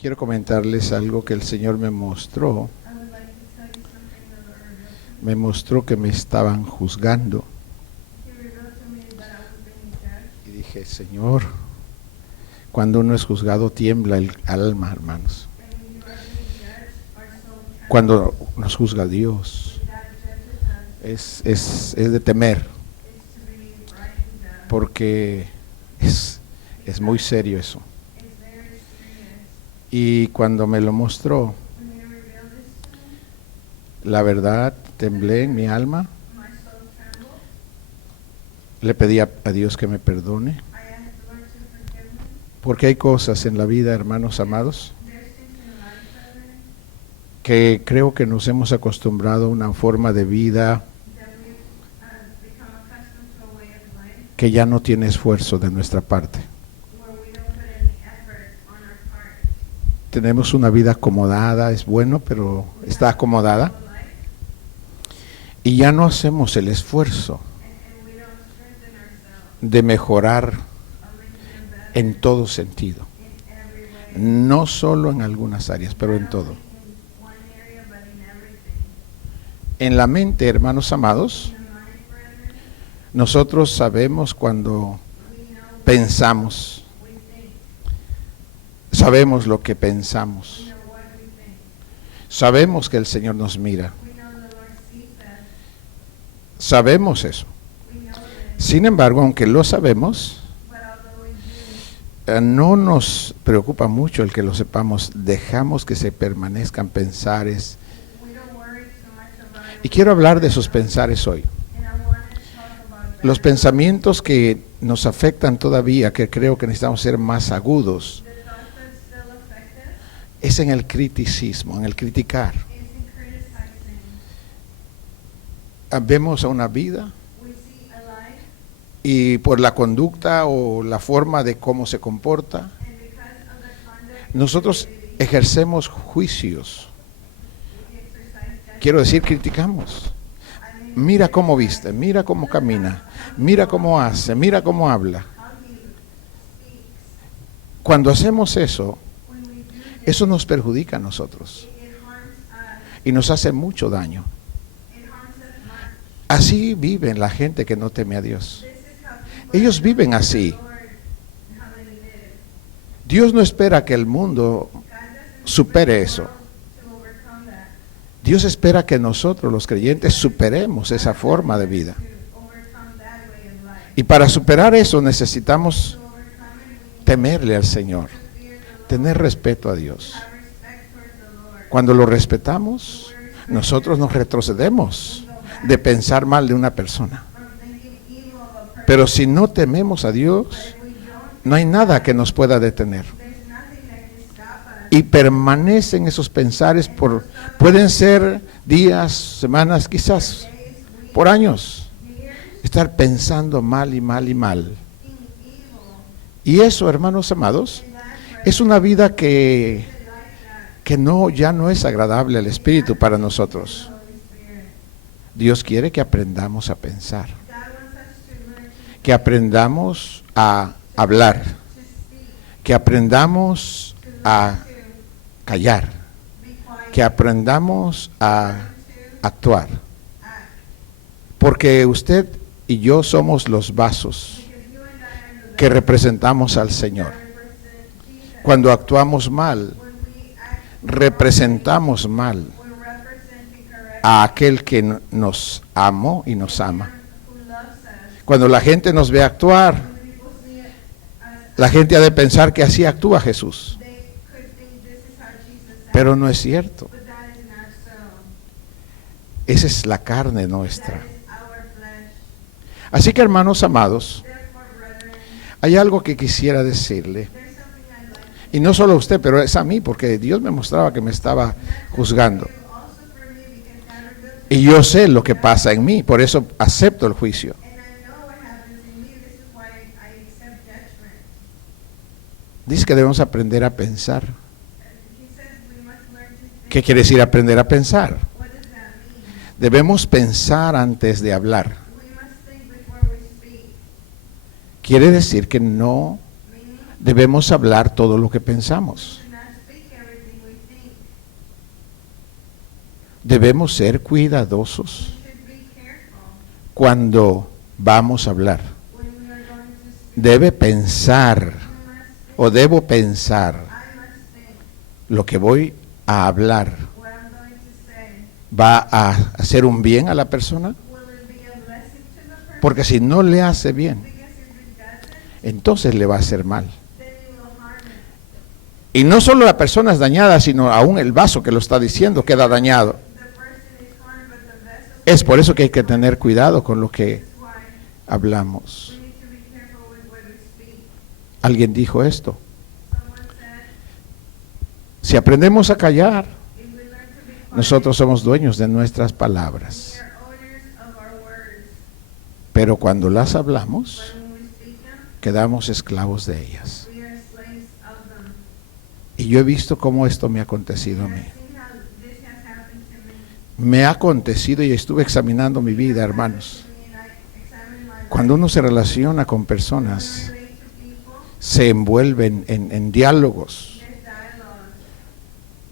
Quiero comentarles algo que el Señor me mostró. I would like to tell you something the Lord revealed to me. Me mostró que me estaban juzgando. He revealed to me that I was being judged. Y dije, Señor, cuando uno es juzgado tiembla el alma, hermanos. And when you are being judged, our soul trembles. Cuando nos juzga Dios, When God judges us, es de temer, it's to be frightened of. porque es muy serio eso. It's very serious. Y cuando me lo mostró, When He revealed this to me, la verdad, temblé en mi alma. my soul trembled. Le pedí a Dios que me perdone, I asked the Lord to forgive me. porque hay cosas en la vida, hermanos amados, There's things in life, brethren, que creo que nos hemos acostumbrado a una forma de vida that we've become accustomed to a way of life que ya no tiene esfuerzo de nuestra parte. where we don't put any effort on our part. Tenemos una vida acomodada, es bueno, pero está acomodada, Life, y ya no hacemos el esfuerzo and we don't strengthen ourselves de mejorar or making it better en todo sentido, in every way. no solo en algunas áreas, pero en Not todo. only in one area, but in everything. En la mente, hermanos amados, In the mind, brethren, nosotros sabemos cuando we know pensamos, we think. sabemos lo que We pensamos, know what we think. sabemos que el Señor nos mira, We know the Lord sees us. sabemos eso. We know this. Sin embargo, aunque lo sabemos, But although we do, no nos preocupa mucho el que lo sepamos, dejamos que se permanezcan pensares. we don't worry too much about it. Y quiero hablar de esos pensares hoy. And I want to talk about that. Los pensamientos que nos afectan todavía, que creo que necesitamos ser más agudos, The thoughts that still affect us es en el criticismo, en el criticar. is in criticizing. Vemos a una vida We see a life, y por la conducta o la forma de cómo se comporta, and because of the conduct nosotros ejercemos juicios. we exercise judgment. Quiero decir, criticamos. I mean, Mira cómo viste, mira cómo camina, mira cómo hace, mira cómo habla. how he speaks. Cuando hacemos eso, When we do this, eso nos perjudica a nosotros it harms us. y nos hace mucho daño. It harms us much. Así viven la gente que no teme a Dios. This is how people Ellos viven así. Lord, how they live. Dios no espera que el mundo God doesn't supere expect eso. the world to overcome that. Dios espera que nosotros, los creyentes, superemos esa forma de vida. To overcome that way of life. Y para superar eso necesitamos To overcome it, we need temerle al Señor, to fear the Lord, tener respeto a Dios. have respect towards the Lord. Cuando lo respetamos, nosotros nos retrocedemos de pensar mal de una persona. From thinking evil of a person. Pero si no tememos a Dios, If we don't, no hay nada que nos pueda detener. there's nothing that can stop us. Y permanecen esos pensares pueden ser días, semanas, quizás Days, weeks, por años, years, estar pensando mal y mal y mal. thinking evil. Y eso, hermanos amados, And that es una vida que, like that. ya no es agradable al Espíritu para nosotros. Holy Spirit. Dios quiere que aprendamos a pensar, God wants us to learn que aprendamos a hablar, to speak, que aprendamos a to callar, be quiet, que aprendamos a to actuar. act. Porque usted y yo somos los vasos Because you and I are the que representamos al Señor. that represent Jesus. Cuando actuamos mal, When we act, representamos mal we're representing correctly a aquel que nos amó y nos ama. who loves us. Cuando la gente nos ve actuar, When people see us, la gente ha de pensar que así actúa Jesús. they could think this is how Jesus acts. Pero no es cierto. But that is not so. Esa es la carne That nuestra. is our flesh. Así que, hermanos amados, Therefore, brethren, hay algo que quisiera decirle. there's something I'd like to Y no solo a usted, pero es a mí, porque Dios me mostraba que me estaba juzgando. do also for me because God revealed to Y yo sé lo que pasa en mí, por eso acepto el juicio. and I know what happens in me. This is why I accept judgment. Dice que debemos aprender a pensar. He says we must learn to think. ¿Qué quiere decir aprender a pensar? What does that mean? Debemos pensar antes de hablar. We must think before we speak. Quiere decir que no Meaning, debemos hablar todo lo que pensamos. we should not speak Debemos ser cuidadosos We should be careful cuando vamos a hablar. when we are going to speak. Debe pensar We must think. o debo pensar I must think lo que voy a hablar. what I'm going to say. ¿Va a hacer un bien a la persona? Will it be a blessing to the person? Porque si no le hace bien, Because if it doesn't, entonces le va a hacer mal. then it will harm it. Y no solo la persona es dañada, sino aún el vaso que lo está diciendo queda dañado. The person is harmed, but the vessel. Es por eso que hay que tener cuidado con lo que This is why hablamos. we need to be careful with what we speak. Alguien dijo esto. Someone said, Si aprendemos a callar, if we learn to be quiet, nosotros somos dueños de nuestras we palabras. are owners of our words. Pero cuando las hablamos, But when we speak them, quedamos esclavos de ellas. we are slaves of them. Y yo he visto cómo esto me ha acontecido a mí. I've seen how this has happened to me. Me ha acontecido y estuve examinando mi vida, hermanos. And I examine my life. Cuando uno se relaciona con When personas, I relate to people, se envuelve en diálogos there's dialogue.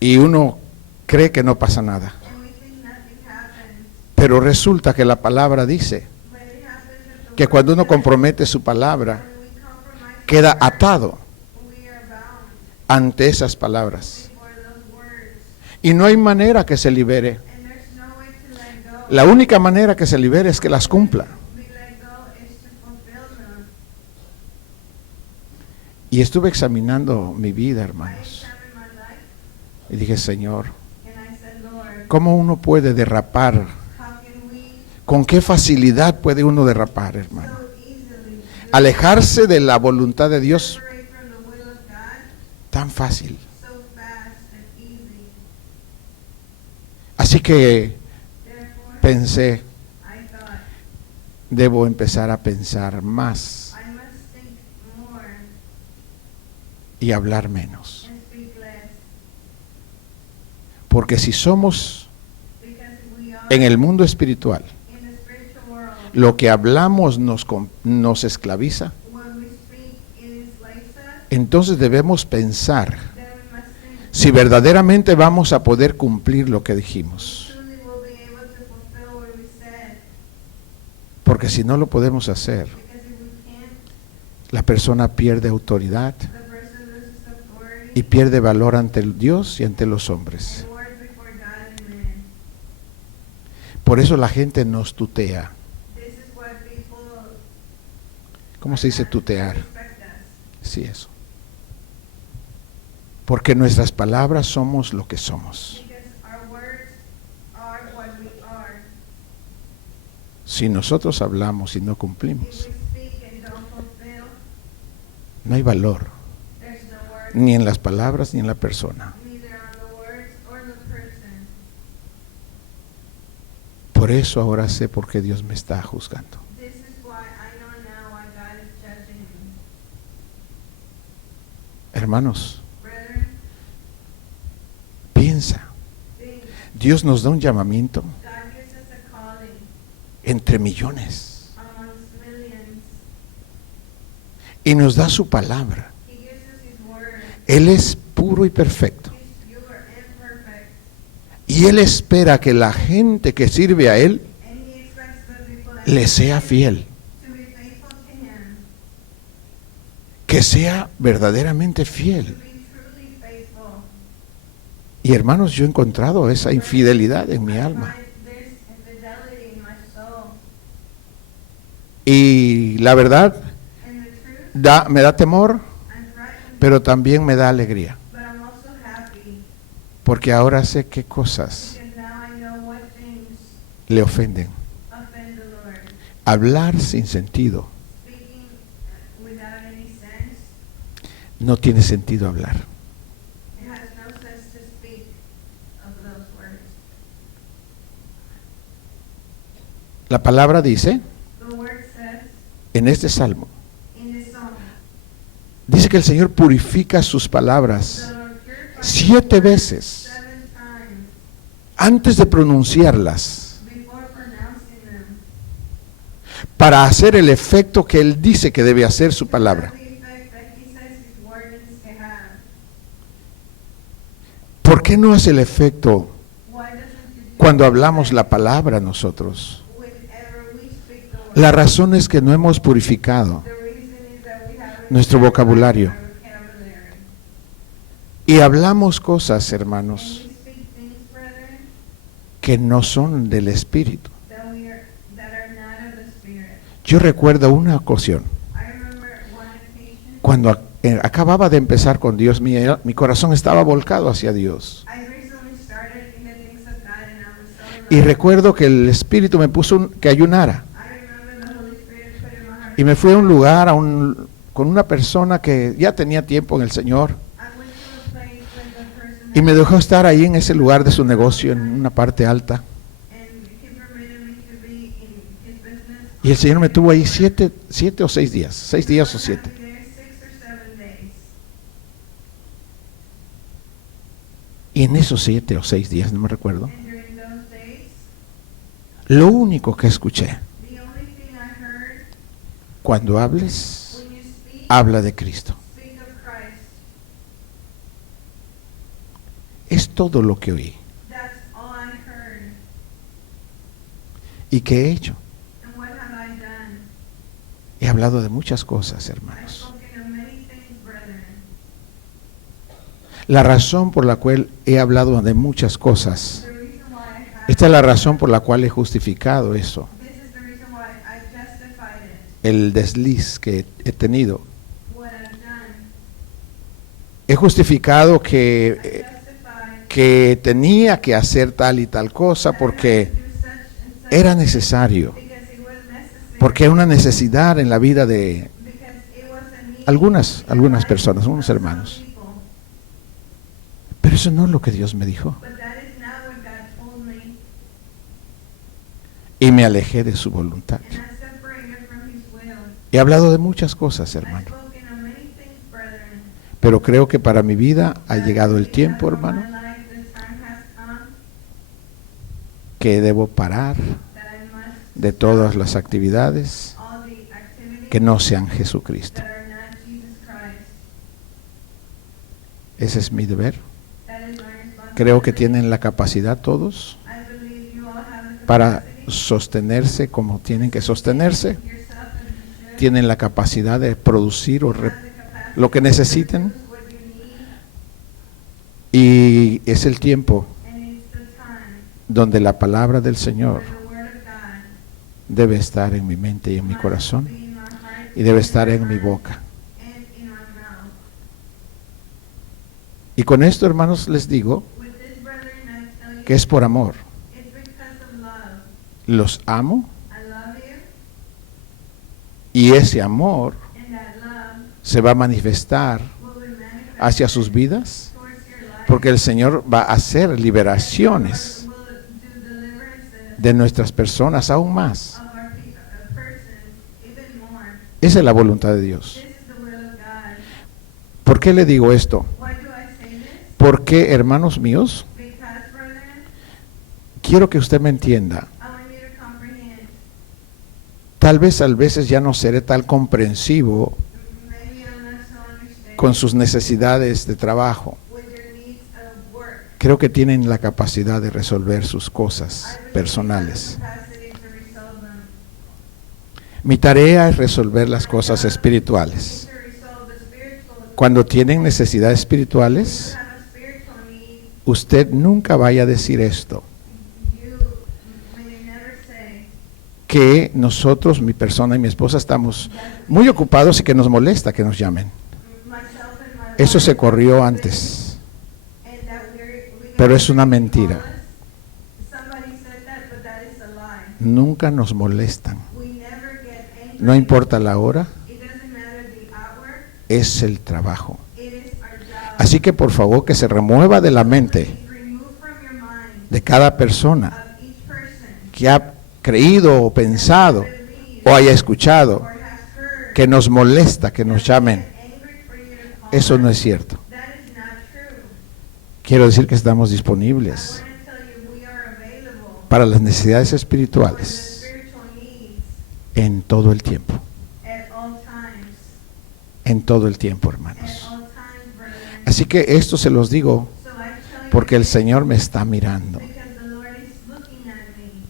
y uno cree que no pasa nada. And we think nothing happens. Pero resulta que la palabra dice But it happens that the que word cuando uno says, compromete su palabra, when we compromise queda the word, atado we are bound ante esas palabras. before those words. Y no hay manera que se libere. And there's no way to let go. La única manera que se libere es que las cumpla. We let go is to fulfill them. Y estuve examinando mi vida, I hermanos. examined my life Y dije, Señor, and I said, Lord, ¿cómo uno puede derrapar? how can we ¿Con qué facilidad puede uno derrapar, hermano? so easily Alejarse de la voluntad de Dios separate from the will of God tan fácil. so fast and easy? Así que Therefore, pensé, I thought, debo empezar a pensar más I must think more y hablar menos. and speak less. Porque si somos Because we are en el mundo espiritual, in the spiritual world. lo que hablamos nos esclaviza, When we speak, it enslaves us. entonces debemos pensar Then we must think. si verdaderamente vamos a poder cumplir lo que dijimos. Truly we'll be able to fulfill what we said. Porque si no lo podemos hacer, Because if we can't, la persona pierde autoridad the person loses authority y pierde valor ante el Dios y ante los hombres. and words before God and man. Por eso la gente nos tutea. This is what people ¿Cómo se dice tutear? respect us. Sí, eso. Porque nuestras palabras somos lo que somos. Because our words are what we are. Si nosotros hablamos y no If cumplimos, we speak and don't fulfill, no hay valor, there's no word, ni en las palabras ni en la persona. neither on the words or the person. Por eso ahora sé por qué Dios me está juzgando. This is why I know now why God is judging me. Hermanos, Brethren, piensa, think. Dios nos da un llamamiento God gives us a calling entre millones amongst millions. y nos da su palabra. He gives us His word. Él es puro y perfecto. He's pure and perfect. Y Él espera que la gente que sirve a Él And He expects the people that le sea fiel, to be faithful to Him, que sea verdaderamente to fiel. be truly faithful. Y hermanos, yo he encontrado esa infidelidad en mi alma. There's infidelity in my soul. Y la verdad And the truth, me da temor, I'm frightened, pero también me da alegría. but I'm also happy. Porque ahora sé qué cosas Because now I know what things le ofenden. offend the Lord. Hablar sin sentido. Speaking without any sense, No tiene sentido hablar. it has no sense to speak of those words. La palabra dice, The word says en este salmo, in this song, dice que el Señor purifica sus palabras the Lord purifies 7 veces 7 times antes de pronunciarlas before pronouncing them. para hacer el efecto que Él dice que debe hacer su palabra. The effect that He says His word needs to have. ¿Por qué no hace el efecto Why doesn't He do cuando hablamos la palabra nosotros. whenever we speak the word. La razón es que no hemos purificado The reason is that we haven't nuestro vocabulario. our vocabulary. Y hablamos cosas, And hermanos, we speak things, brethren, que no son del Espíritu. that are not of the Spirit. Yo recuerdo una ocasión, I remember one occasion, cuando acababa de empezar con Dios, mi corazón estaba volcado hacia Dios. I recently started in the things of God and I was so Y relaxed. recuerdo que el Espíritu me puso que ayunara. I remember the Holy Spirit put in my heart. Y me fui a un lugar con una persona que ya tenía tiempo en el Señor. I went to a place with a person Y me dejó estar ahí en ese lugar de su negocio, en una parte alta. and he permitted me to be in his business. Y el Señor me tuvo ahí 7 o 6 días, 6 días o 7. There 6 or 7 days. Y en esos 7 o 6 días, no me recuerdo, And during those days, lo único que escuché, the only thing I heard, cuando hables, when you speak, habla de Cristo. speak of Christ. Es todo lo que oí. That's all I heard. ¿Y qué he hecho? And what have I done? He hablado de muchas cosas, I've hermanos. spoken of many things, brethren. La razón por la cual he hablado de muchas cosas, The reason why I have, esta es la razón por la cual he justificado eso, this is the reason why I justified it, el desliz que he tenido. what I've done. He justificado I que justified tenía que hacer tal y tal cosa porque that I had to do such and such era necesario, because it was necessary, porque era una necesidad en la vida de because it was a need algunas personas, of unos some hermanos. people. Pero eso no es lo que Dios me dijo. But that is not what God told me, Y me alejé de su voluntad. and I separated from His will. He hablado de muchas cosas, I've hermano. spoken of many things, brethren. Pero creo que para mi vida ha llegado el tiempo, For hermano, my life, the time has come que debo parar that I must de todas las actividades all the activities que no sean Jesucristo. that are not Jesus Christ. Ese es mi deber. That is my responsibility. Creo que tienen la capacidad todos I believe you all have the para capacity sostenerse como tienen que sostenerse. yourself and you should Tienen la capacidad de producir have the capacity lo que necesiten. to do what you need, Y es el tiempo and it's the time donde la palabra del where Señor the word of God debe estar en mi mente y en mi must corazón be in my heart y debe estar en mi boca. and in my mouth. Y con esto, hermanos, les digo With this, brethren, I tell you, que es por amor. it's because of love. Los amo I love you, y ese amor and that love se va a manifestar will be manifested hacia sus vidas towards your life. porque el Señor va a hacer liberaciones Will do deliverances de nuestras personas aún más. of our persons even more. Esa es la voluntad de Dios. This is the will of God. ¿Por qué le digo esto? Why do I say this? Porque, hermanos míos, Because, brethren, quiero que usted me entienda. I want you to comprehend. Tal vez a veces ya no seré tan comprensivo Maybe I'm not so understanding con sus necesidades de trabajo. with your needs of work. Creo que tienen la capacidad de resolver sus I cosas believe you have personales. the capacity to resolve them. Mi tarea es resolver las cosas espirituales. To resolve the spiritual. Cuando tienen necesidades espirituales, You have a spiritual need. usted nunca vaya a decir esto, You may never say que nosotros, mi persona y mi esposa, estamos muy ocupados y que nos molesta que nos llamen. myself and my Eso se wife, corrió antes, and that we pero got es una mentira. Somebody said that, but that is a lie. Nunca nos molestan. We never get angry. No importa la hora, It doesn't matter the hour. es el trabajo. It is our job. Así que por favor que se remueva de la mente Please remove from your mind de cada persona of each person que ha creído o pensado believe o haya escuchado or has heard que nos molesta que nos llamen. angry for you to call Eso no us. es cierto. That is not true. Quiero decir que estamos I disponibles want to tell you we are available para las necesidades for the espirituales spiritual needs en todo el tiempo. at all times. En todo el tiempo, At hermanos. all times, brethren. Así que esto se los digo So I tell you porque el this Señor me está mirando. because the Lord is looking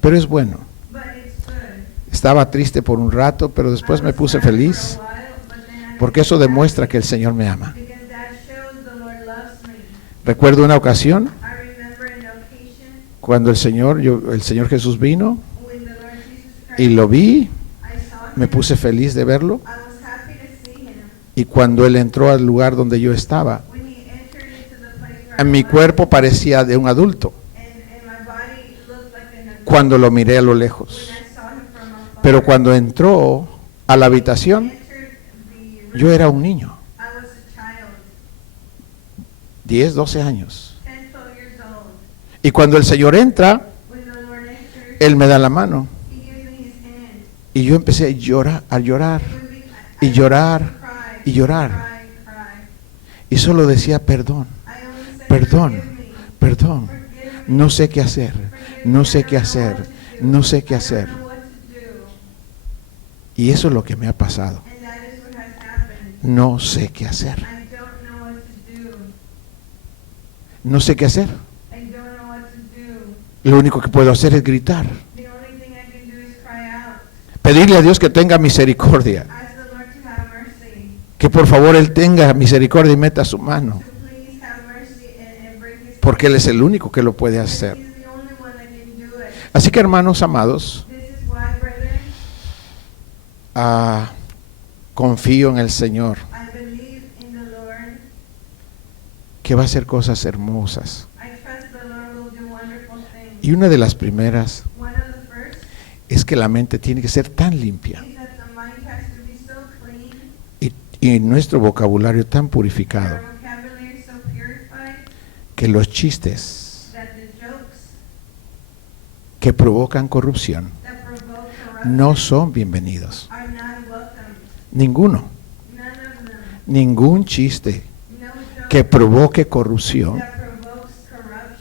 pero es bueno. but it's good. Estaba triste por un rato, pero después me puse feliz, porque eso demuestra que el Señor me ama. Because that shows the Lord loves me. Recuerdo una ocasión I remember an occasion cuando el Señor Jesús vino when the Lord Jesus Christ, y lo vi, I saw me him, puse feliz de verlo, I was happy to see him. y cuando Él entró al lugar donde yo estaba, When he entered into the place where en I mi was, cuerpo parecía de un adulto and my body looked like an adult cuando lo miré a lo when lejos. I saw him from afar. Pero cuando entró a la habitación, Entered the yo room, era un niño, I was a child, 10, 12 años. 10, 12 years old. Y cuando el Señor entra, When the Lord entered, Él me da la mano. he gives me his hand. Y yo empecé a llorar, y llorar, y llorar. Y solo decía perdón, perdón, perdón. No sé qué hacer, no sé qué hacer, no sé qué hacer. Y eso es lo que me ha pasado. No sé qué hacer. No sé qué hacer. Lo único que puedo hacer es gritar. Pedirle a Dios que tenga misericordia. Que por favor Él tenga misericordia y meta su mano. Porque Él es el único que lo puede hacer. Así que, hermanos amados, confío en el Señor, que va a hacer cosas hermosas. Y una de las primeras es que la mente tiene que ser tan limpia y nuestro vocabulario tan purificado que los chistes que provocan corrupción no son bienvenidos. Ninguno. Ningún chiste que provoque corrupción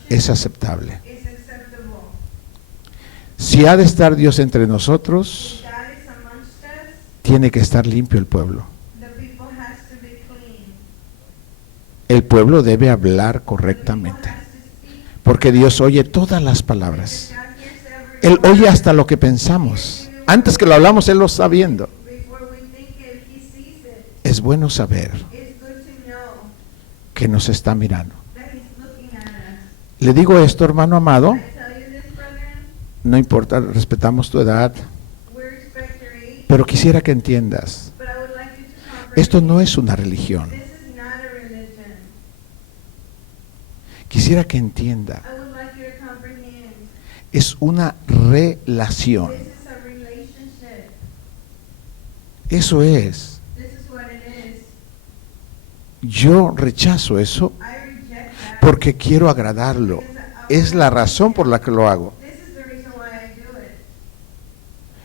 es aceptable. Si ha de estar Dios entre nosotros, tiene que estar limpio el pueblo. El pueblo debe hablar correctamente, porque Dios oye todas las palabras. Él oye hasta lo que pensamos. Antes que lo hablamos, Él lo está viendo. Es bueno saber que nos está mirando. Le digo esto, hermano amado, no importa, respetamos tu edad, pero quisiera que entiendas, esto no es una religión. Quisiera que entienda, es una relación. Eso es. Yo rechazo eso porque quiero agradarlo. Es la razón por la que lo hago.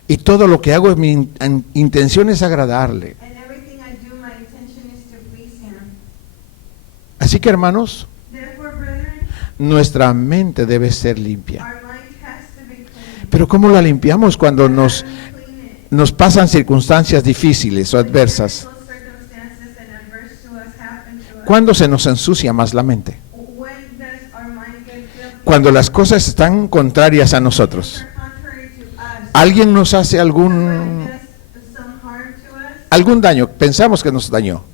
Y todo lo que hago, mi intención es agradarle. Así que, hermanos, nuestra mente debe ser limpia. Pero ¿cómo la limpiamos cuando nos pasan circunstancias difíciles o adversas? ¿Cuándo se nos ensucia más la mente? Cuando las cosas están contrarias a nosotros. Alguien nos hace algún daño, pensamos que nos dañó.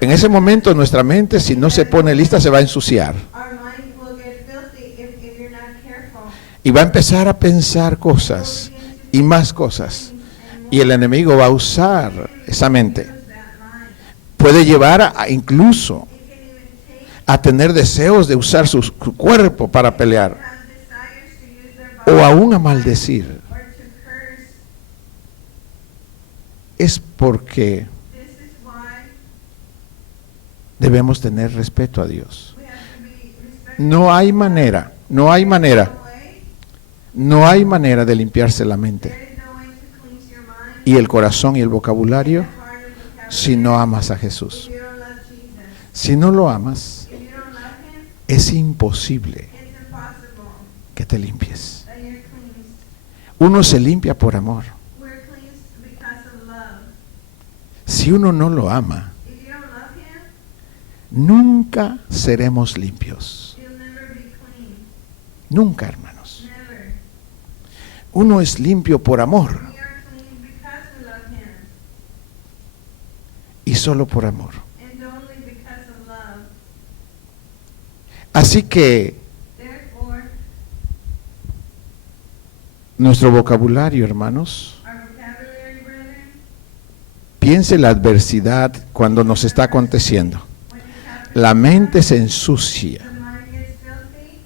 En ese momento nuestra mente, si no se pone lista, se va a ensuciar. Y va a empezar a pensar cosas y más cosas. Y el enemigo va a usar esa mente. Puede llevar incluso a tener deseos de usar su cuerpo para pelear. O aún a maldecir. Es porque debemos tener respeto a Dios. No hay manera de limpiarse la mente y el corazón y el vocabulario si no amas a Jesús. Si no lo amas, es imposible que te limpies. Uno se limpia por amor. Si uno no lo ama, nunca seremos limpios. Nunca, hermanos. Uno es limpio por amor We are clean because we love Him, y solo por amor. and only because of love. Así que Therefore, nuestro vocabulario, hermanos, our vocabulary, brethren, piense la adversidad cuando nos está aconteciendo. when it happens, La mente se ensucia the mind gets filthy,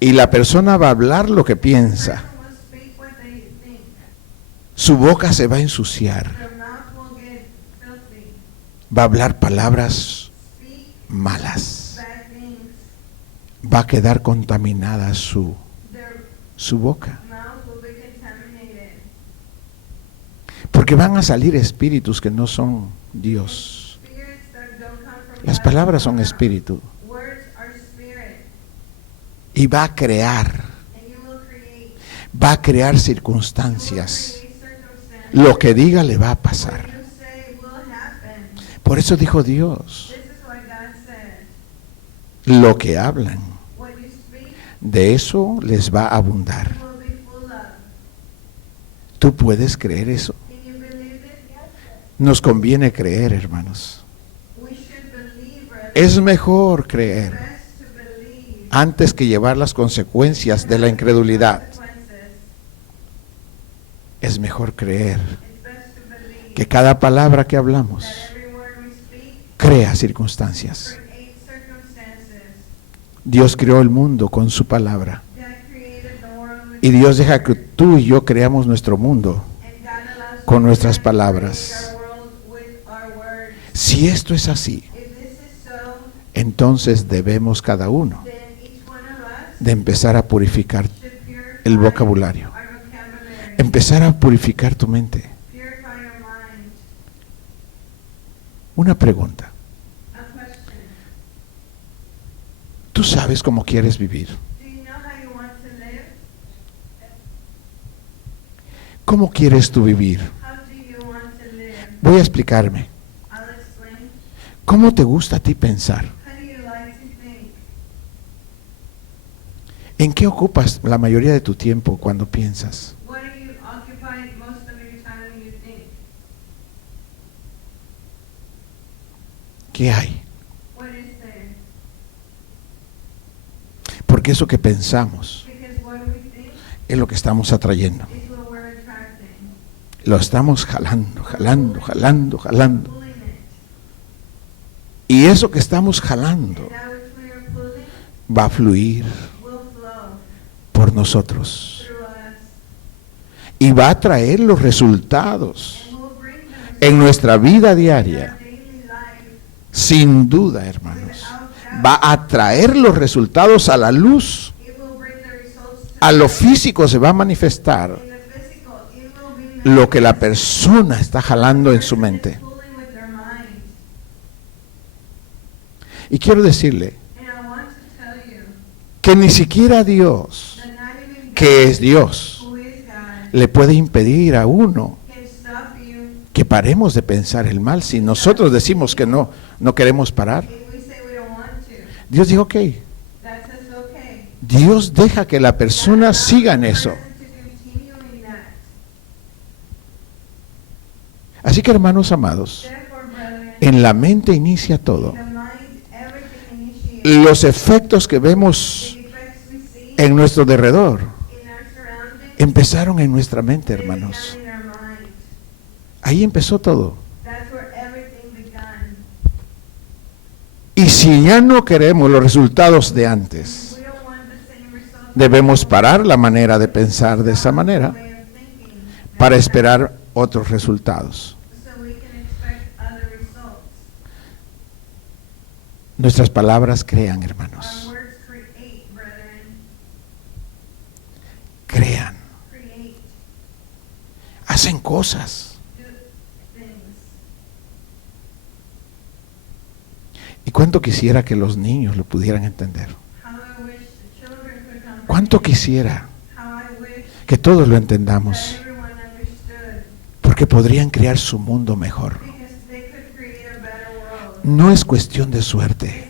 y la persona va a hablar lo que the piensa. person will speak what they think. Su boca se va a ensuciar. Their mouth will get filthy. Va a hablar palabras Speak malas. bad things. Va a quedar contaminada Their su boca. mouth will be contaminated. Porque van a salir espíritus que no son Dios. Spirits that don't come from Las God palabras son will come out. espíritu. Words are spirit, Y va a crear and you will create. circunstancias. You will create circumstances. Lo que diga le va a What pasar. you say will happen. Por eso dijo Dios, This is what God said. lo que hablan, What you speak de eso les va a abundar. will be full of. ¿Tú puedes creer eso? Can you believe it? Nos conviene creer, hermanos. We should believe, brethren. Es mejor creer Best to believe. antes que llevar las consecuencias de la incredulidad. Consequences. Es mejor creer It's best to believe que cada palabra que hablamos that every word we speak crea circunstancias. creates circumstances. Dios creó el mundo con su palabra. God created the world with Y Dios deja que tú y yo creamos nuestro mundo and God allows con us nuestras to palabras. create our world with our words. Si esto es así, If this is so, entonces debemos cada uno then each one of us de empezar a purificar should purify el vocabulario, our vocabulary, empezar a purificar tu mente. purify our mind. Una pregunta, A question. ¿tú sabes cómo quieres vivir? Do you know how you want to live? ¿Cómo quieres tú vivir? How do you want to live? Voy a explicarme. I'll explain. ¿Cómo te gusta a ti pensar? How do you like to think? ¿En qué ocupas la mayoría de tu tiempo cuando piensas? What do you occupy most of your time when you think? ¿Qué hay? What is there? Porque eso que pensamos Because what we think es lo que estamos atrayendo. is what we're attracting. Lo estamos jalando, jalando, jalando, jalando. Pulling it. Y eso que estamos jalando And that which we are pulling va a fluir will flow por nosotros. through us. Y va a traer los resultados And will bring them en nuestra vida in diaria. our daily life. Sin duda, hermanos. Va a traer los resultados a la luz. It will bring the results to A lo us. físico se va a manifestar In the physical, it will be lo que la persona está jalando en su mente. pulling with their mind. Y quiero decirle And I want to tell you que ni siquiera Dios, that not even que God, es Dios, who is God, le puede impedir a uno can stop you que paremos de pensar el mal. Si nosotros decimos que no queremos parar, if we say we don't want to. Dios dijo, ok, That says okay. Dios deja que la persona siga en eso. Así que, hermanos amados, en la mente inicia todo. Los efectos que vemos en nuestro derredor empezaron en nuestra mente, hermanos. Ahí empezó todo. Y si ya no queremos los resultados de antes, debemos parar la manera de pensar de esa manera para esperar otros resultados. Nuestras palabras crean, hermanos. Crean. Hacen cosas. ¿Y cuánto quisiera que los niños lo pudieran entender? ¿Cuánto quisiera que todos lo entendamos? Porque podrían crear su mundo mejor. No es cuestión de suerte,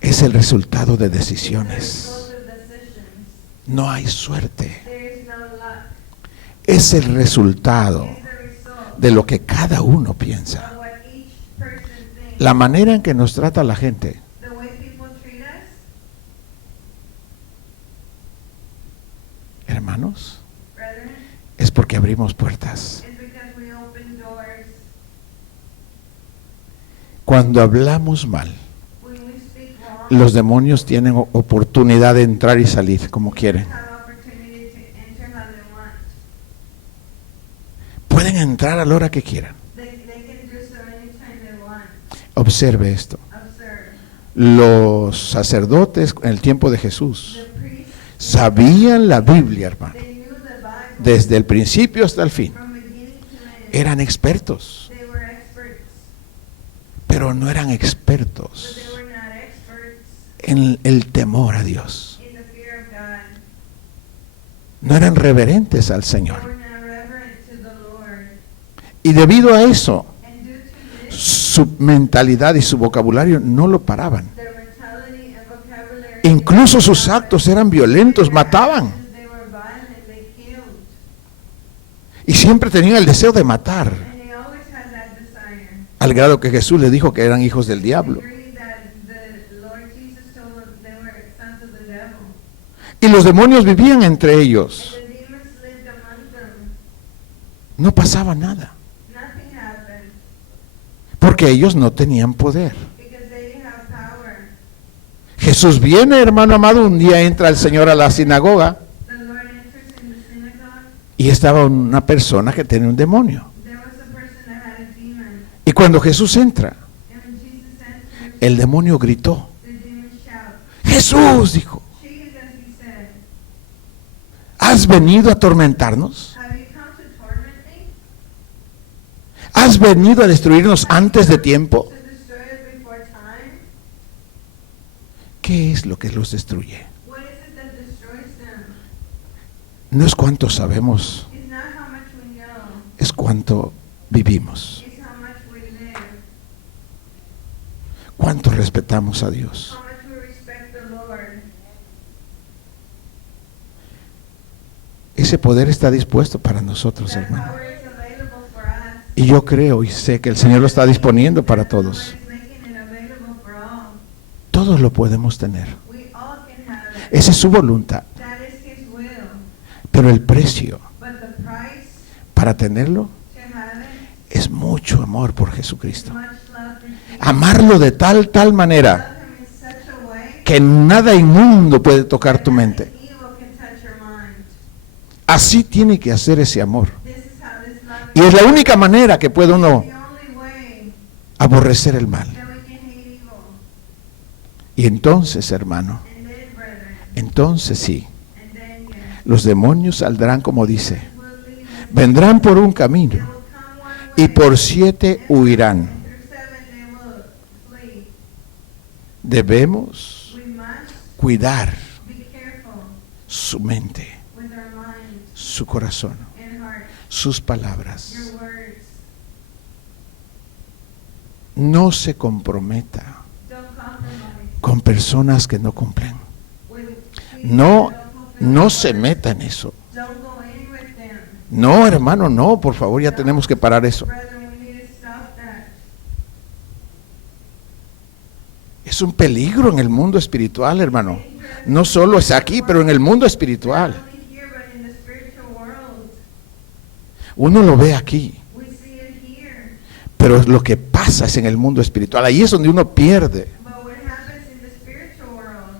es el resultado de decisiones. No hay suerte. es el resultado is the result de lo que cada uno piensa. of what each person thinks. La manera en que nos trata la gente, The way people treat us, hermanos, brethren, es porque abrimos puertas. is because we open doors. Cuando hablamos mal, When we speak wrong, los demonios tienen oportunidad de entrar y salir como quieren. have opportunity to enter how they want. Pueden entrar a la hora que quieran. They can do so anytime they want. Observe esto. Observe. Los sacerdotes en el tiempo de Jesús The priests, sabían la Biblia, hermano, they knew the Bible desde el principio hasta el fin. from beginning to end. Eran expertos, They were experts, pero no eran but expertos they were not experts en el temor a Dios. in the fear of God. No eran reverentes al They Señor. were not reverent to the Lord. Y debido a eso, And due to this, su mentalidad y su vocabulario no lo paraban. their mentality and vocabulary, Incluso sus actos eran violentos, mataban. they were violent, they killed. Y siempre tenían el deseo de matar, And they always had that desire. al grado que Jesús les dijo que eran hijos del diablo. Agree that the Lord Jesus told them they were sons of the devil. Y los demonios vivían entre ellos. And the demons lived among them. No pasaba nada, Nothing happened porque ellos no tenían poder. because they didn't have power. Jesús viene, hermano amado, un día entra el Señor a la sinagoga The Lord enters in the synagogue. y estaba una persona que tenía un demonio. There was a person that had a demon. Y cuando Jesús entra, And when Jesus entered, el demonio gritó. the demon shouted. Jesús, dijo, Jesus, he said, ¿has venido a atormentarnos? have you come to torment me? ¿Has venido a destruirnos antes de tiempo? To destroy us before time? ¿Qué es lo que los destruye? What is it that destroys them? No es cuánto sabemos, It's not how much we know. es cuánto vivimos, It's how much we live. cuánto respetamos a Dios. How much we respect the Lord. Ese poder está dispuesto para nosotros, That hermano. power is available for us. Y yo creo y sé que el Señor lo está disponiendo para The Lord todos. is making it available for all. Todos lo podemos tener. We all can have it. Esa es su voluntad. That is His will. Pero el precio But the price para tenerlo to have it es mucho amor por is Jesucristo. much love for Jesus. Amarlo de tal manera Love Him in such a way que nada inmundo puede tocar tu mente. that evil can touch your mind. Así tiene que hacer ese amor. This is how this love Y es la única manera que puede uno the only way aborrecer el mal. that we can hate evil. Y entonces, hermano, And then, brethren, entonces sí, and then, yes, los demonios saldrán como dice, will lead us. vendrán por un They camino will come one y way, por 7 huirán. and through 7 they will flee. Debemos We must cuidar be careful su mente, with our minds su corazón, and heart, sus palabras. your words. No se comprometa Don't compromise con personas que no cumplen. with people No, that don't fulfill no their se words. meta en eso. Don't go in with them. No, hermano, no, por favor, ya tenemos que parar eso. Brethren, we need to stop that. Es un peligro en el mundo espiritual, hermano. No solo es aquí, pero en el mundo espiritual. Not only here, but in the spiritual world. Uno lo ve aquí, We see it here. pero lo que pasa es en el mundo espiritual. Ahí es donde uno pierde But what happens in the spiritual world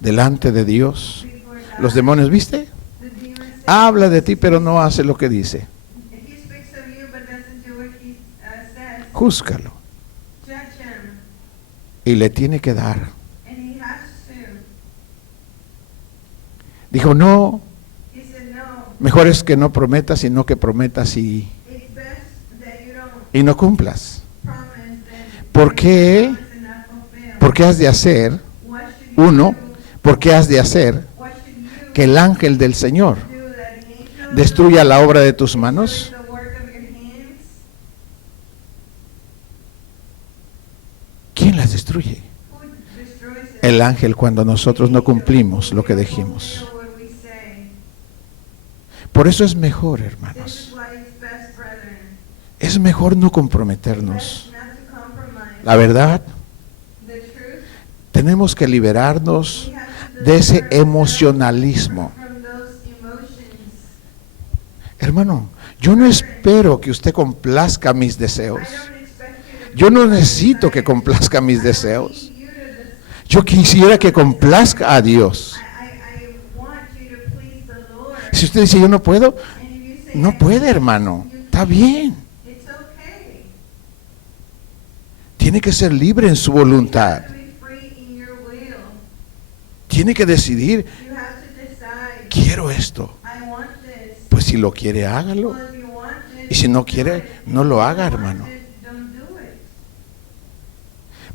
delante de Dios. before God, Los demonios, ¿viste? the demon says, Habla de ti, pero no hace lo que dice. he speaks of you but doesn't do what he says. Júzgalo. Judge him. Y le tiene que dar. And he has to. Dijo, no, He said, no, mejor es que no prometas, sino que prometas y it's best that you don't no cumplas. promise that ¿Por qué? you promise and not fulfill. ¿Por qué has de hacer, What should you uno, do? por qué has de hacer What should you que el ángel del Señor do that an angel destruya la obra de tus manos? destroys the work of your hands? ¿Quién las destruye? Who destroys it? El ángel cuando nosotros no cumplimos lo que dijimos. Fulfill what we say. Por eso es mejor, This hermanos, is why it's best, brethren, es mejor no comprometernos. not to compromise. La verdad, The truth, tenemos que liberarnos we have to de ese deliver ourselves emocionalismo. from those emotions. Hermano, yo no espero que usted complazca mis deseos. I don't expect you to Yo no necesito que complazca mis deseos. please you to this. Yo quisiera que complazca a Dios. I want you to please the Lord. Si usted dice yo no puedo, And if you say, no puede, hermano. Está bien. it's okay. Tiene que ser libre en su voluntad. You have to be free in your will. Tiene que decidir, You have to decide, quiero esto. I want this. Pues si lo quiere, hágalo. Well, if you want this, Y si no do quiere, it. no lo If haga, you want hermano. this, don't do it.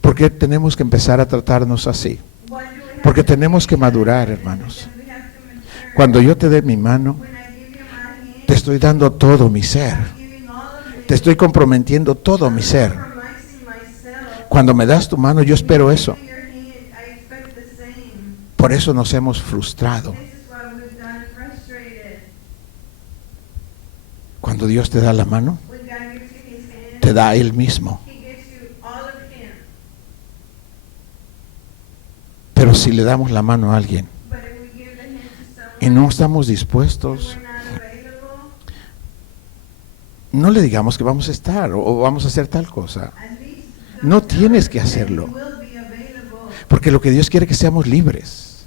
¿Por qué tenemos que empezar a tratarnos así? Why do we have Porque to tenemos que be madurar, like hermanos. that? We have to mature. Cuando yo te dé mi mano, When I give you my hand, te estoy dando todo mi ser. I'm giving all of me. Te estoy comprometiendo todo mi ser. Compromising myself. Cuando me das tu mano, yo espero eso. Give me your hand, I expect the same. Por eso nos hemos frustrado. This is why we've gotten frustrated. Cuando Dios te da la mano, When God gives you his hand, te da Él mismo. he gives you all of him. Pero si le damos la mano a alguien But if we give the hand to someone y no estamos and dispuestos, we're not available, no le digamos que vamos a estar o vamos a hacer tal cosa. at least No don't tienes tell que us that hacerlo. you will be available. Porque lo que Dios quiere es que seamos libres.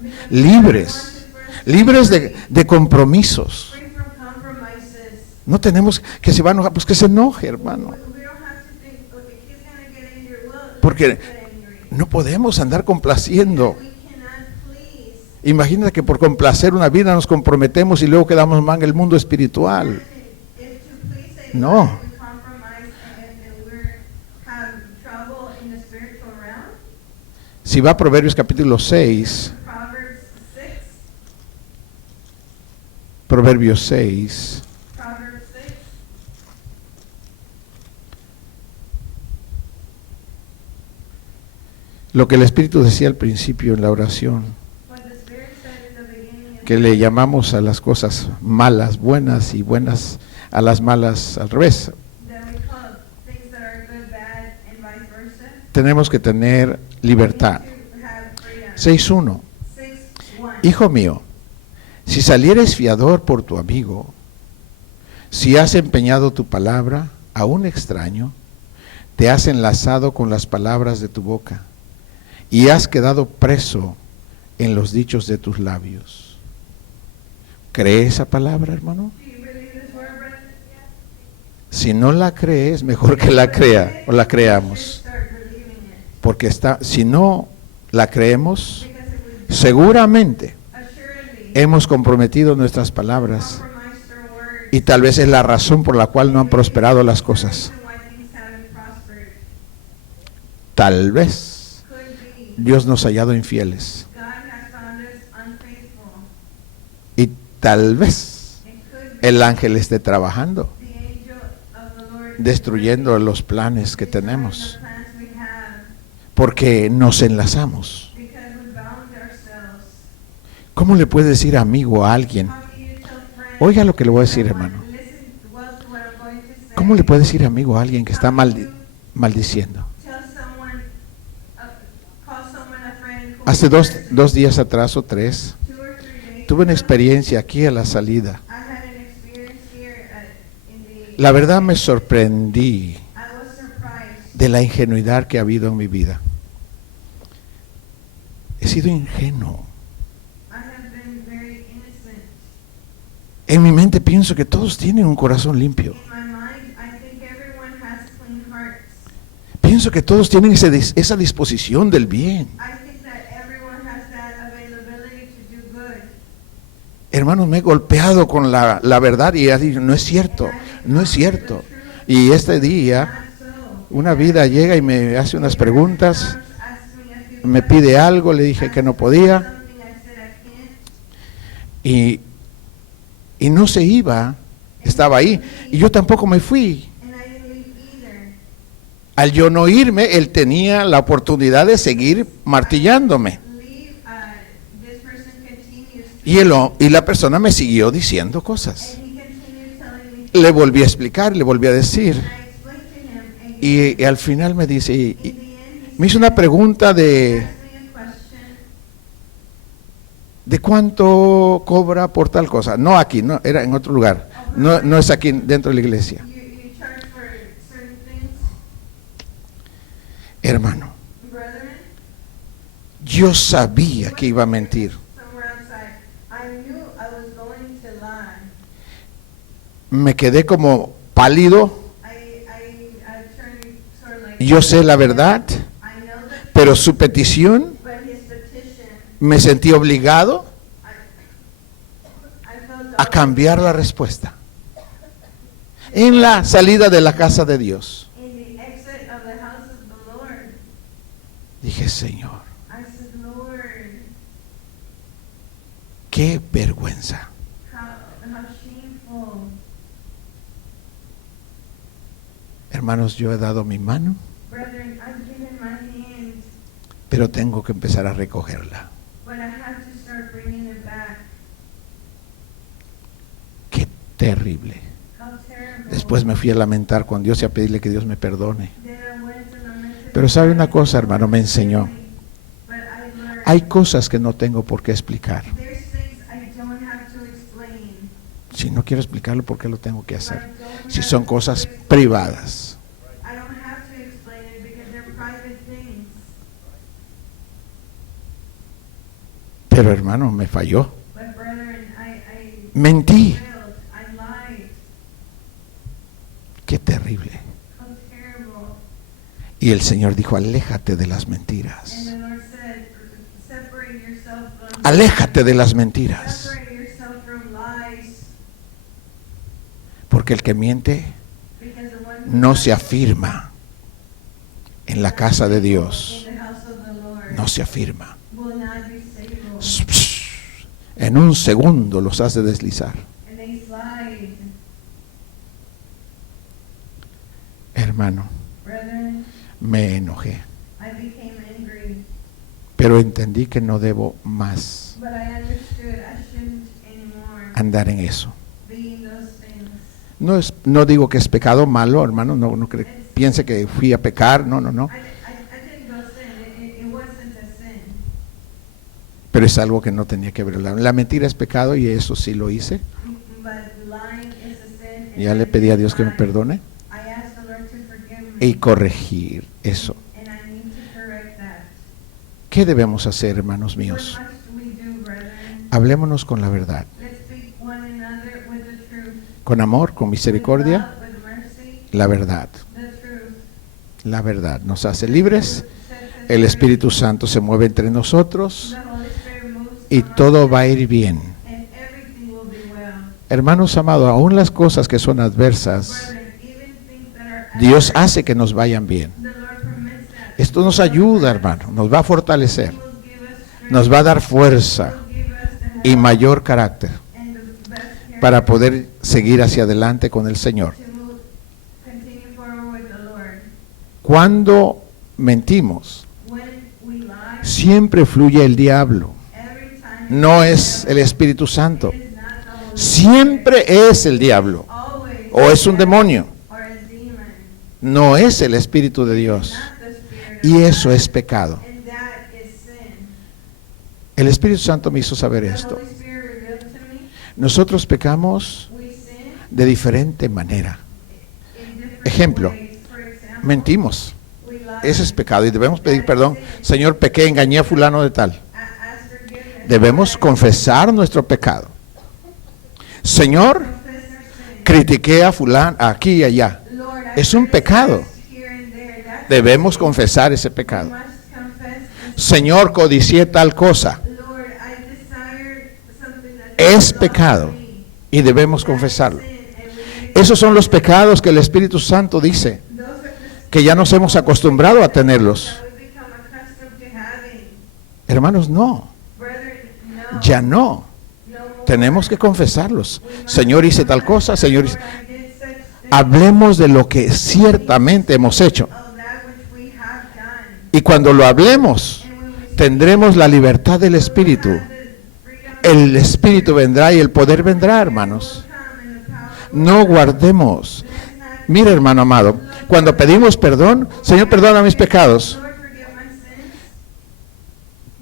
Because Libres. God wants us first Libres free, de compromisos. free from compromises. No tenemos que se va a enojar, pues que se enoje, hermano. We don't have to think, okay, he's going to get angry. Well, let Porque him get angry. no podemos andar complaciendo. We cannot please. Imagínate que por complacer una vida nos comprometemos y luego quedamos mal en el mundo espiritual. If to please a No. God, we compromise and we're have trouble in the spiritual realm. Si va a Proverbios capítulo 6, Proverbs 6, Proverbios 6, Proverbs 6. lo que el Espíritu decía al principio en la oración, What the Spirit said in the beginning of que le llamamos a las cosas malas buenas y buenas a las malas al revés. that we call things that are good, bad, and vice versa. Tenemos que tener libertad. We have freedom. 6.1. 6:1. Hijo mío, si salieres fiador por tu amigo, si has empeñado tu palabra a un extraño, te has enlazado con las palabras de tu boca y has quedado preso en los dichos de tus labios. ¿Cree esa palabra, hermano? Do you believe this word, brother? Si no la crees, mejor que la crea o la creamos. Start believing it. Porque si no la creemos, Because if we do, seguramente assuredly, hemos comprometido nuestras palabras compromised our words. y tal vez es la razón por la cual no han prosperado las cosas. Reason why things haven't prospered. Tal vez Could be Dios nos ha hallado infieles God has found us unfaithful. y tal vez It could be el ángel esté trabajando, the angel of the Lord destruyendo los planes que tenemos, the plans we have porque nos enlazamos. because we bound ourselves. ¿Cómo le puede decir amigo a alguien? How can you tell friends? Oiga lo que le voy a decir, hermano. Listen well to what I'm going to say. ¿Cómo le puede decir amigo a alguien que está maldiciendo? Tell someone, call someone a friend who Hace is cursing. dos días atrás o tres, 2 or 3 days tuve una ago, experiencia aquí a la salida. I had an experience here in the. La verdad me sorprendí I was surprised. de la ingenuidad que ha habido en mi vida. He sido ingenuo. I have been very innocent. En mi mente pienso que todos tienen un corazón limpio. In my mind, I think everyone has clean hearts. Pienso que todos tienen esa disposición del bien. I think that everyone has that availability to do good. Hermanos, me he golpeado con la verdad y he dicho, no es cierto, no es cierto. Y este día, Not so. una vida llega y me hace unas preguntas, Asked me a few me pide algo, le dije que no podía something, I said I can't. y no se iba, estaba ahí. Y yo tampoco me fui. And I didn't leave either. Al yo no irme, él tenía la oportunidad de seguir martillándome. Leave, this person continues Y la persona me siguió diciendo cosas. And he continued telling me, Le volví a explicar, le volví a decir. and I explained to him, and Y al final me dice, in the end, he me hizo una pregunta de asked me a question. cuánto cobra por tal cosa. No aquí, no, era en otro lugar. No es aquí dentro de la iglesia. You charge for certain things, Hermano, brethren, yo sabía que iba a mentir. somewhere outside. I knew I was going to lie. Me quedé como pálido. I turned sort of like, Yo sé la verdad, I know that, pero su petición but his petition, me sentí obligado I felt a cambiar la respuesta. En la salida de la casa de Dios, in the exit of the house of the Lord. dije, Señor, I said, Lord, qué vergüenza. how shameful. Hermanos, yo he dado mi mano, Brethren, I've given my hand, pero tengo que empezar a recogerla. but I have to start bringing it back. Qué terrible. How terrible. Después me fui a lamentar con Dios y a pedirle que Dios me perdone. Then I went to lament to Pero the sabe Lord, una cosa, hermano, me enseñó. but I learned Hay cosas que no tengo por qué explicar. there's things I don't have to explain. Si no quiero explicarlo, ¿por qué lo tengo que But I hacer? don't Si have son to cosas explain. privadas. I don't have to explain it because they're private things. Pero hermano, me falló. But brethren, I Mentí. failed. I lied. Qué terrible. How terrible. Y el Señor dijo, aléjate de las mentiras. And the Lord said, separate yourself from Aléjate de las mentiras. separate yourself from lies, Porque el que miente because the one who no lies se afirma en la casa de Dios. in the house of the Lord No se afirma. will not be stable. En un segundo los hace deslizar. And they slide. Hermano, Brethren, me enojé. I became angry, Pero entendí que no debo más but I understood I shouldn't anymore andar en eso. be in those things. No digo que es pecado malo, hermano, piense que fui a pecar, no. I didn't go sin. It wasn't a sin. Pero es algo que no tenía que ver. La mentira es pecado y eso sí lo hice. But lying is a sin. Ya le pedí a Dios que me perdone I asked the Lord to forgive me. y corregir eso. And I need to correct that. ¿Qué debemos hacer, hermanos What míos? must we do, brethren? Hablémonos con la verdad, Let's speak one another with the truth. con amor, con misericordia, With love, with mercy, la verdad. the truth. La verdad nos hace libres, Sets us el free. Espíritu Santo se mueve entre nosotros The Holy Spirit moves y among todo us, va a ir bien. and everything will be well. Hermanos amados, aún las cosas que son adversas, Brethren, even things that are Dios adverse, hace que nos vayan bien. the Lord permits that. Esto nos ayuda, hermano, nos va a fortalecer, He will give us strength, nos va a dar fuerza He will give us the y help mayor carácter and the best care para poder seguir hacia adelante con el Señor. to move, continue forward with the Lord. Cuando mentimos, When we lie, siempre fluye el diablo, every time no es el Espíritu Santo, it is not the Holy siempre es el diablo always o es un demonio, or a demon, no es el Espíritu de Dios. not the Spirit Y of eso God, es pecado. and that is sin. El Espíritu Santo me hizo saber The esto. Holy Spirit revealed to me Nosotros pecamos we sin de diferente manera. in different Ejemplo, ways. For example, mentimos. we lie, Ese es pecado y debemos pedir perdón. Señor, pequé, engañé a fulano de tal. ask forgiveness. Debemos confesar nuestro pecado. Señor, Confess our sin. critiqué a fulano aquí y allá. Lord, I Es un pecado. criticize here and there. That's Debemos sin. confesar ese We pecado. must confess this. Señor, codicié tal cosa. Lord, I desired something that Es belongs to pecado me. y debemos That is confesarlo. sin, and we need to Esos son los pecados que el Espíritu Santo dice Those are the que ya nos hemos acostumbrado a tenerlos. that we become accustomed to having. Hermanos, no, Brethren, no. ya no. No more. Tenemos que confesarlos. We must Señor, hice tal cosa, Señor, Lord, I did such things hablemos de lo que ciertamente hemos hecho. of that which we have done. Y cuando lo hablemos, And when we tendremos la libertad del Espíritu have the freedom el Espíritu vendrá y el poder vendrá, hermanos. No guardemos. Mira, hermano amado, cuando pedimos perdón, Señor, perdona mis pecados.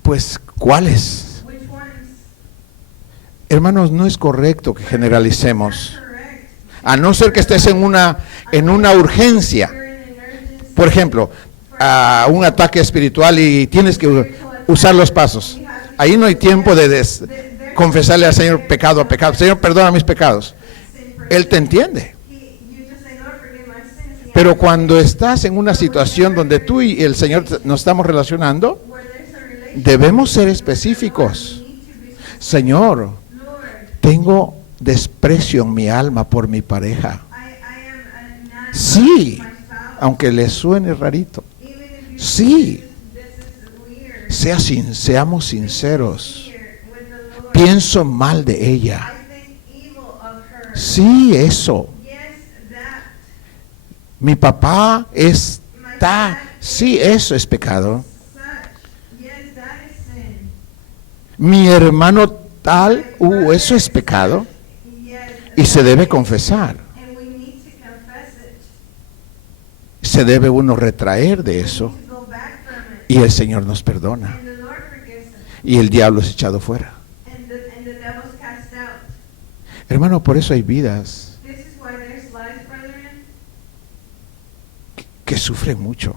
Pues, ¿cuáles? Hermanos, no es correcto que generalicemos. A no ser que estés en una urgencia. Por ejemplo, a un ataque espiritual y tienes que usar los pasos. Ahí no hay tiempo de confesarle al Señor pecado a pecado. Señor, perdona mis pecados. Él te entiende. Pero cuando estás en una situación donde tú y el Señor nos estamos relacionando, debemos ser específicos. Señor, tengo desprecio en mi alma por mi pareja. Sí, aunque le suene rarito. Sí, seamos sinceros. Pienso mal de ella. Sí, eso. Mi papá está. Sí, eso es pecado. Mi hermano tal, eso es pecado. Y se debe confesar. Se debe uno retraer de eso. Y el Señor nos perdona. Y el diablo es echado fuera. Hermano, por eso hay vidas que sufren mucho.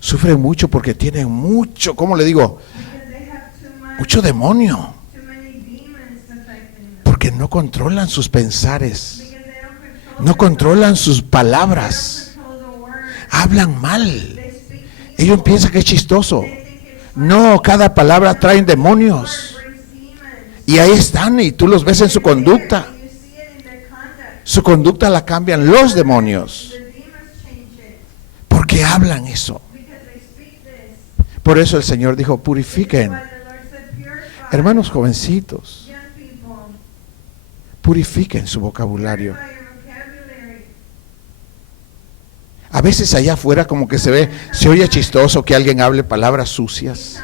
Sufren mucho porque tienen mucho, ¿cómo le digo? Mucho demonio. Porque no controlan sus pensares. No controlan sus palabras. Hablan mal. Ellos piensan que es chistoso. No, cada palabra trae demonios. Y ahí están, y tú los ves en su conducta. Su conducta la cambian los demonios. Porque hablan eso. Por eso el Señor dijo, purifiquen. Hermanos jovencitos, purifiquen su vocabulario. A veces allá afuera como que se oye chistoso que alguien hable palabras sucias.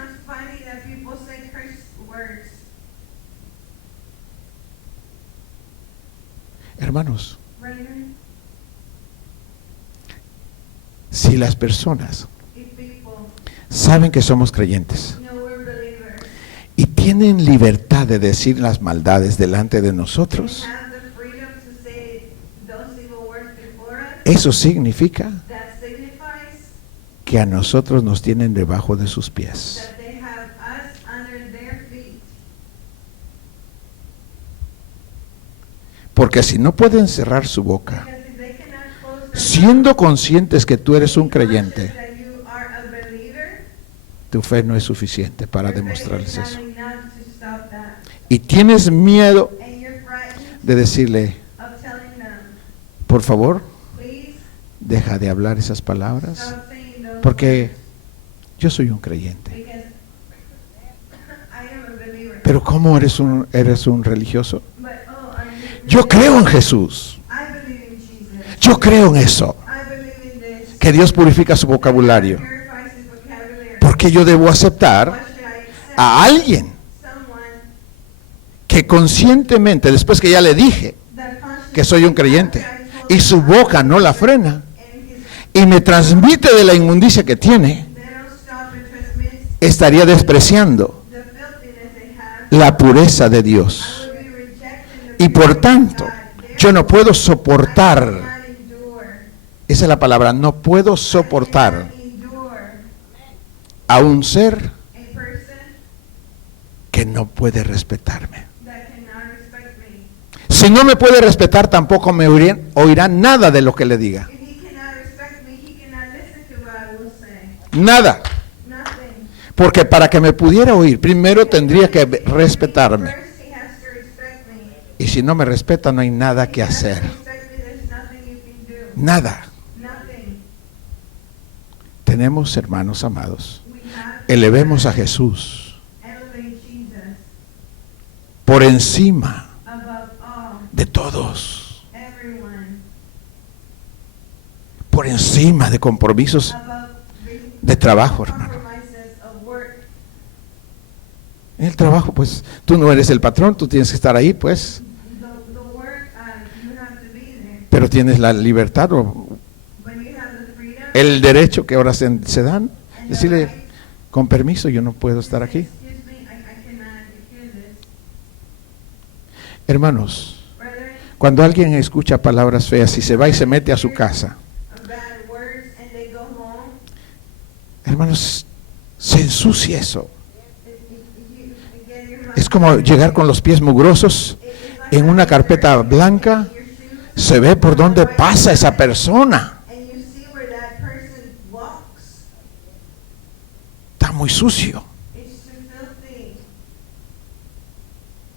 Hermanos, si las personas saben que somos creyentes y tienen libertad de decir las maldades delante de nosotros, eso significa que a nosotros nos tienen debajo de sus pies. Porque si no pueden cerrar su boca, siendo conscientes que tú eres un creyente, tu fe no es suficiente para demostrarles eso. Y tienes miedo de decirle, por favor, deja de hablar esas palabras, porque yo soy un creyente. Pero ¿cómo eres un religioso? Yo creo en Jesús. Yo creo en eso. Que Dios purifica su vocabulario. Porque yo debo aceptar a alguien que conscientemente, después que ya le dije que soy un creyente, y su boca no la frena, y me transmite de la inmundicia que tiene, estaría despreciando la pureza de Dios. Y por tanto, yo no puedo soportar, esa es la palabra, no puedo soportar a un ser que no puede respetarme. Si no me puede respetar, tampoco me oirá nada de lo que le diga. Nada. Porque para que me pudiera oír, primero tendría que respetarme. Y si no me respeta, no hay nada que hacer. Nada. Tenemos, hermanos amados, elevemos a Jesús por encima de todos, por encima de compromisos de trabajo, hermano. En el trabajo, pues, tú no eres el patrón, tú tienes que estar ahí, pues. The work, you have to be there. Pero tienes la libertad o But you have the freedom. el derecho que ahora se dan. And Decirle, the right. con permiso, yo no puedo estar aquí. Excuse me, I cannot hear this. Hermanos, Brethren, cuando alguien escucha palabras feas y se va y se mete a su casa, bad words and they go home. hermanos, se ensucia eso. Again, your Es como llegar con los pies mugrosos en una carpeta blanca, se ve por dónde pasa esa persona. and you see where that person walks. Está muy sucio. It's too filthy.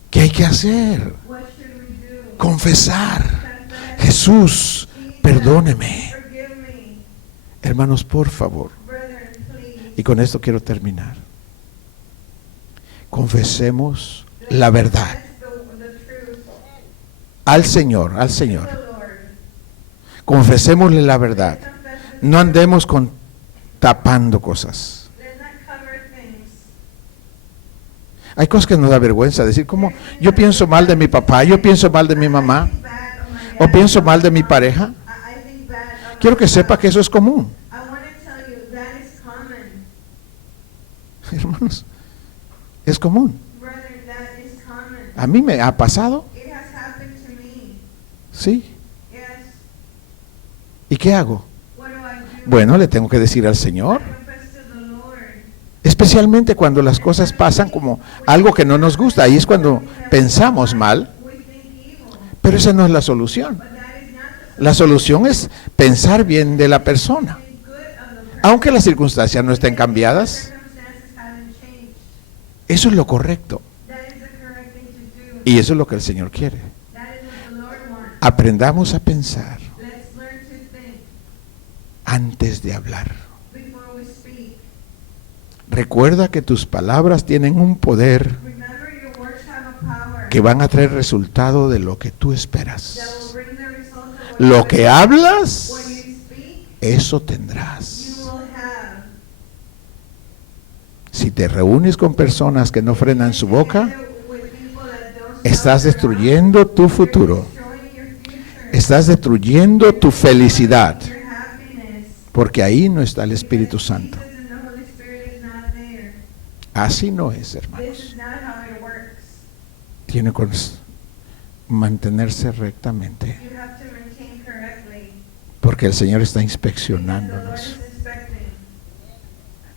¿Qué hay que hacer? What should we do? Confesar. Confess. Jesús, perdóneme. Forgive me. Hermanos, por favor. Brethren, please. Y con esto quiero terminar. Confesemos la verdad The truth. al Señor, al Señor. The Lord. Confesémosle la verdad. Confess No andemos tapando cosas. Let's not cover things. Hay cosas que nos da vergüenza decir, como yo pienso mal de mi papá, yo pienso mal de mi mamá, I think bad of my o dad. pienso mal de mi pareja. I think bad of Quiero my que sepa spouse. que eso es común. I want to tell you that is common. Hermanos, es común. Brethren, that is common. A mí me ha pasado, It has happened to me. sí. Yes. ¿Y qué hago? What do I do? Bueno, le tengo que decir al Señor, I confess to the Lord. especialmente cuando las cosas pasan como algo que no nos gusta. Ahí es cuando pensamos mal, We think evil, pero esa no es la solución. but that is not the La solución es pensar bien de la persona. good of the person. Aunque las circunstancias no estén cambiadas, Circumstances haven't changed. eso es lo correcto. That is the correct thing to do. Y eso es lo que el Señor quiere. That is what the Lord wants. Aprendamos a pensar Let's learn to think antes de hablar. before we speak. Recuerda que tus palabras tienen un poder Remember, your words have a power que van a traer resultado de lo que tú that esperas. will bring the result of Lo que what hablas, you speak, eso you tendrás. will have. Si te reúnes con personas que no frenan su boca, With people that don't estás stop their destruyendo tu mouth, futuro. you're destroying your future, Estás destruyendo tu felicidad, your happiness. porque ahí no está el Espíritu Santo. Jesus and the Holy Spirit is not there. Así no es, This hermanos. is not how it works. Tiene que mantenerse rectamente, You have to maintain correctly. porque el Señor está Because the Lord inspeccionándonos. is inspecting.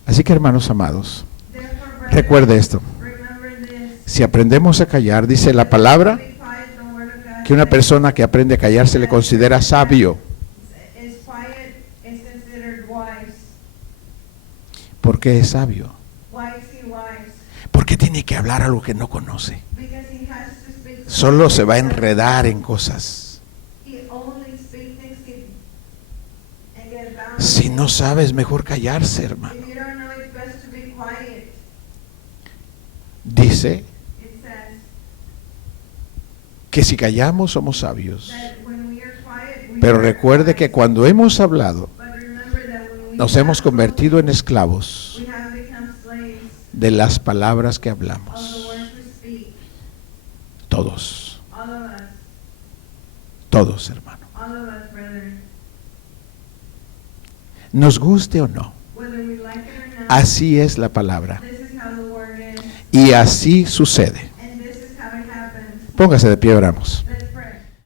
Así que, hermanos amados, Therefore, brethren, recuerde esto. remember this. Si aprendemos a callar, dice la palabra, Be quiet, the word of God que una says, persona que aprende a callar se le considera sabio. is quiet is considered wise. ¿Por qué es sabio? Why is he wise? Porque tiene que hablar algo que no conoce. Because he has to speak. Solo se va a enredar en cosas. He only speaks things and get bound. Si no sabes, mejor callarse, hermano. If you don't know, it's best to be quiet. Dice It says que si callamos somos sabios. that when we are quiet, we Pero are recuerde wise. que cuando hemos hablado, But remember that when we nos hemos convertido en esclavos we have become slaves de las palabras que of the hablamos. words we speak. Todos, All of us, todos, hermano. all of us, brethren, Nos guste o no, whether we like it or not. así es la palabra. This is how the word is, Y así sucede. and this is how it happens. Póngase de pie, oramos. Let's